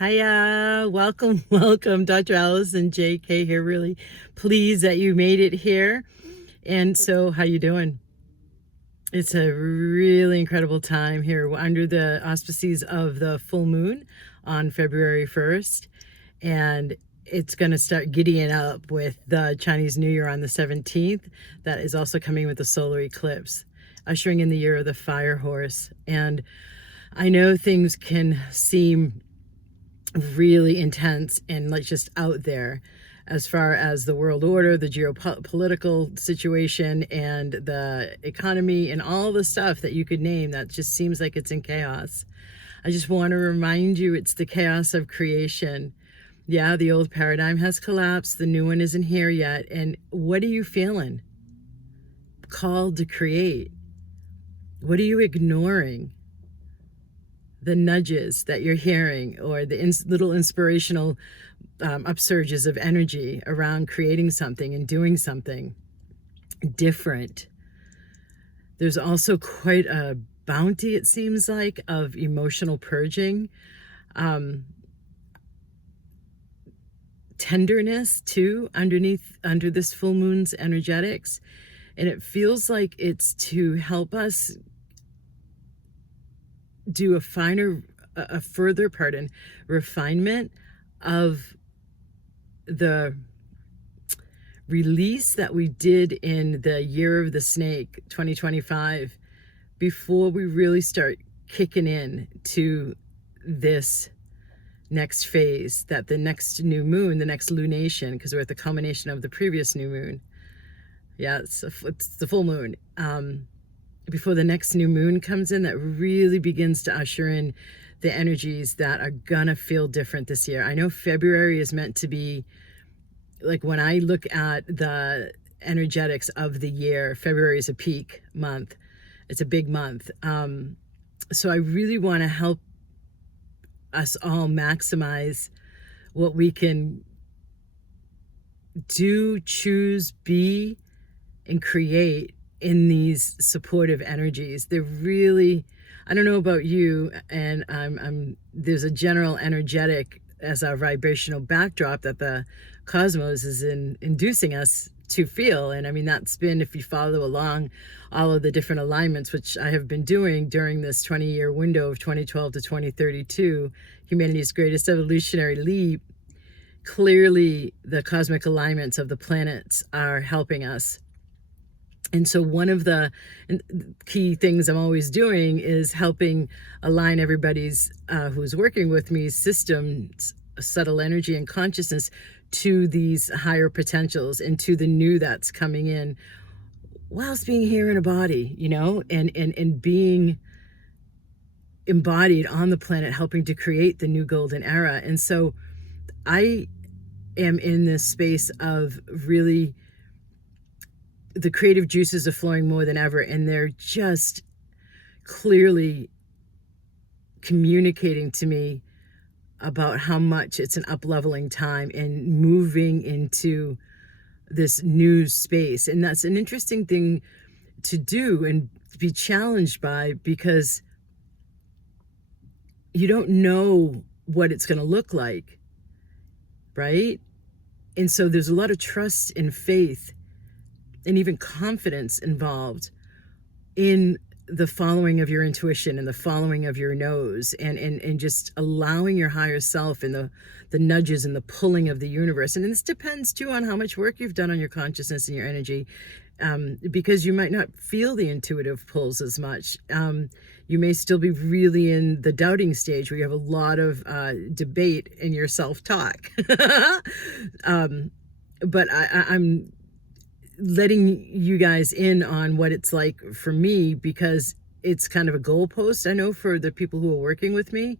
Hiya, welcome, welcome, Dr. Allison JK here. Really pleased that you made it here. And so, how you doing? It's a really incredible time here. We're under the auspices of the full moon on February 1st, and it's going to start giddying up with the Chinese New Year on the 17th. That is also coming with the solar eclipse, ushering in the year of the fire horse. And I know things can seem really intense and like just out there as far as the world order, the geopolitical situation, and the economy, and all the stuff that you could name that just seems like it's in chaos. I just want to remind you it's the chaos of creation. Yeah, the old paradigm has collapsed, the new one isn't here yet. And what are you feeling? Called to create. What are you ignoring? The nudges that you're hearing, or the little inspirational upsurges of energy around creating something and doing something different. There's also quite a bounty, it seems like, of emotional purging, tenderness too, under this full moon's energetics. And it feels like it's to help us do a further refinement of the release that we did in the year of the snake 2025, before we really start kicking in to this next phase, that the next new moon, the next lunation, because we're at the culmination of the previous new moon. Yeah, it's the full moon. Before the next new moon comes in, that really begins to usher in the energies that are gonna feel different this year. I know February is meant to be, like, when I look at the energetics of the year, February is a peak month. It's a big month. So I really want to help us all maximize what we can do, choose, be, and create in these supportive energies. They're really, I don't know about you, and there's a general energetic as our vibrational backdrop that the cosmos is inducing us to feel. And I mean, that's been, if you follow along all of the different alignments, which I have been doing during this 20-year window of 2012 to 2032, humanity's greatest evolutionary leap, clearly the cosmic alignments of the planets are helping us. And so one of the key things I'm always doing is helping align everybody's who's working with me systems, subtle energy and consciousness, to these higher potentials and to the new that's coming in, whilst being here in a body, and being embodied on the planet, helping to create the new golden era. And so I am in this space of really, the creative juices are flowing more than ever, and they're just clearly communicating to me about how much it's an up-leveling time and moving into this new space. And that's an interesting thing to do and be challenged by, because you don't know what it's going to look like, right? And so there's a lot of trust and faith and even confidence involved in the following of your intuition and the following of your nose, and just allowing your higher self and the nudges and the pulling of the universe. And this depends too on how much work you've done on your consciousness and your energy, because you might not feel the intuitive pulls as much. You may still be really in the doubting stage, where you have a lot of debate in your self-talk. But I'm letting you guys in on what it's like for me, because it's kind of a goalpost, I know, for the people who are working with me,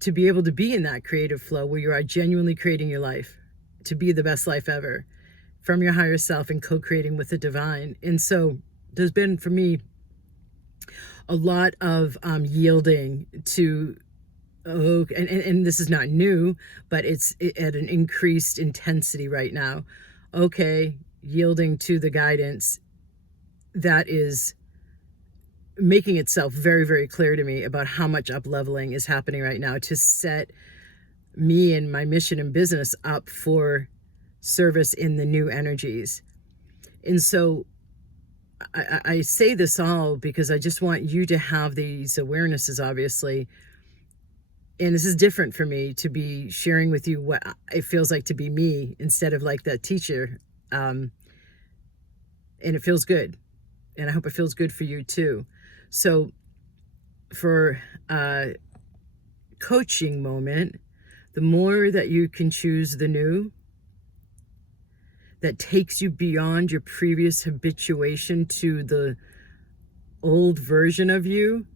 to be able to be in that creative flow where you are genuinely creating your life to be the best life ever from your higher self and co-creating with the divine. And so there's been, for me, a lot of yielding to, and this is not new, but it's at an increased intensity right now. Okay, yielding to the guidance that is making itself very, very clear to me about how much up leveling is happening right now, to set me and my mission and business up for service in the new energies. And so I say this all because I just want you to have these awarenesses, obviously. And this is different for me to be sharing with you what it feels like to be me instead of like that teacher. And it feels good. And I hope it feels good for you too. So for a coaching moment, the more that you can choose the new, that takes you beyond your previous habituation to the old version of you,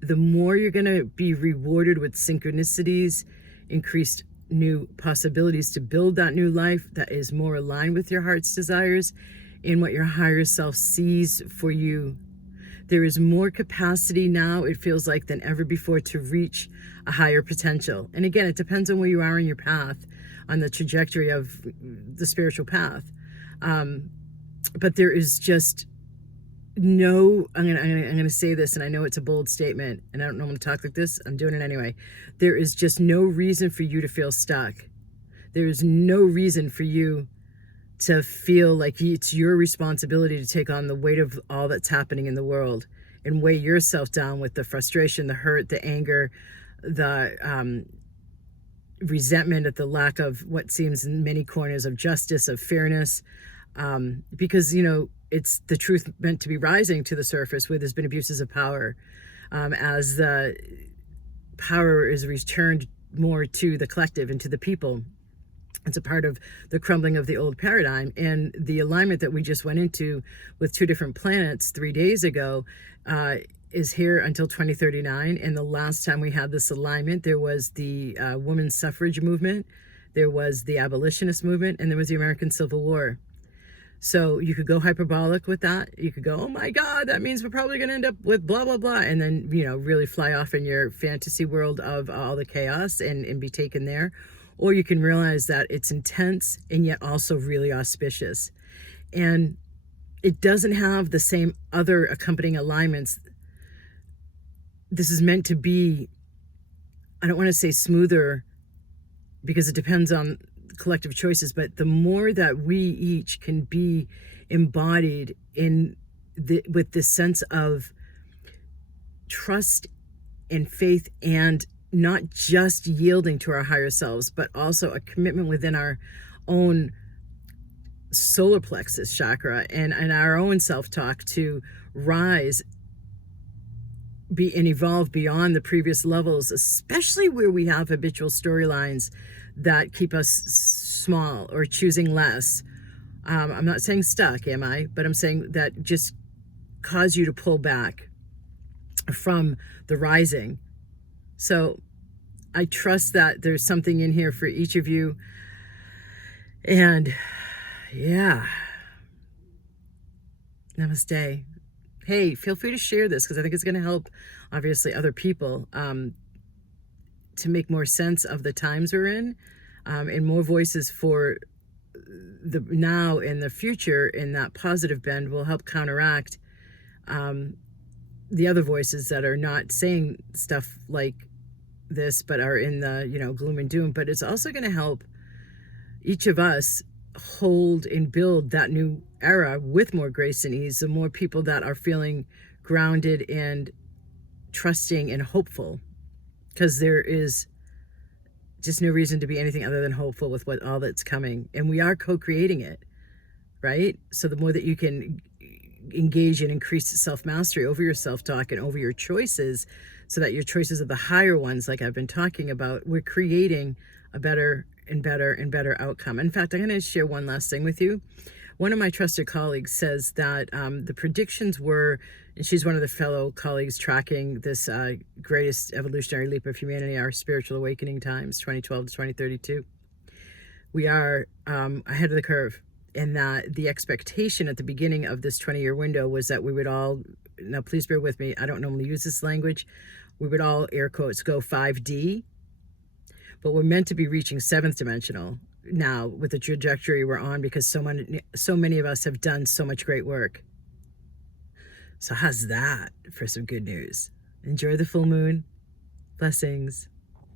the more you're going to be rewarded with synchronicities, increased new possibilities to build that new life that is more aligned with your heart's desires and what your higher self sees for you. There is more capacity now, it feels like, than ever before to reach a higher potential. And again, it depends on where you are in your path, on the trajectory of the spiritual path. But there is just no, I'm gonna say this, and I know it's a bold statement, and I don't normally talk like this. I'm doing it anyway. There is just no reason for you to feel stuck. There is no reason for you to feel like it's your responsibility to take on the weight of all that's happening in the world and weigh yourself down with the frustration, the hurt, the anger, the resentment at the lack of what seems in many corners of justice, of fairness, because, you know, it's the truth meant to be rising to the surface where there's been abuses of power, as the power is returned more to the collective and to the people. It's a part of the crumbling of the old paradigm. And the alignment that we just went into with 2 different planets 3 days ago is here until 2039. And the last time we had this alignment, there was the women's suffrage movement, there was the abolitionist movement, and there was the American Civil War. So you could go hyperbolic with that. You could go, oh my God, that means we're probably going to end up with blah, blah, blah. And then, you know, really fly off in your fantasy world of all the chaos and be taken there. Or you can realize that it's intense and yet also really auspicious. And it doesn't have the same other accompanying alignments. This is meant to be, I don't want to say smoother because it depends on collective choices, but the more that we each can be embodied in with this sense of trust and faith, and not just yielding to our higher selves, but also a commitment within our own solar plexus chakra and our own self-talk to rise and evolve beyond the previous levels, especially where we have habitual storylines that keep us small or choosing less. I'm not saying stuck, am I? But I'm saying that just cause you to pull back from the rising. So I trust that there's something in here for each of you. And yeah, namaste. Hey, feel free to share this because I think it's going to help, obviously, other people to make more sense of the times we're in, and more voices for the now and the future in that positive bend will help counteract the other voices that are not saying stuff like this, but are in the, you know, gloom and doom. But it's also going to help each of us hold and build that new era with more grace and ease, the more people that are feeling grounded and trusting and hopeful, because there is just no reason to be anything other than hopeful with what all that's coming, and we are co-creating it, right? So the more that you can engage in increased self-mastery over your self-talk and over your choices, so that your choices are the higher ones, like I've been talking about, we're creating a better and better and better outcome. In fact, I'm going to share one last thing with you. One of my trusted colleagues says that the predictions were, and she's one of the fellow colleagues tracking this greatest evolutionary leap of humanity, our spiritual awakening times, 2012 to 2032. We are ahead of the curve, and that the expectation at the beginning of this 20-year window was that we would all, now please bear with me, I don't normally use this language, we would all, air quotes, go 5D, but we're meant to be reaching 7th dimensional now with the trajectory we're on, because so many of us have done so much great work. So how's that for some good news? Enjoy the full moon. Blessings.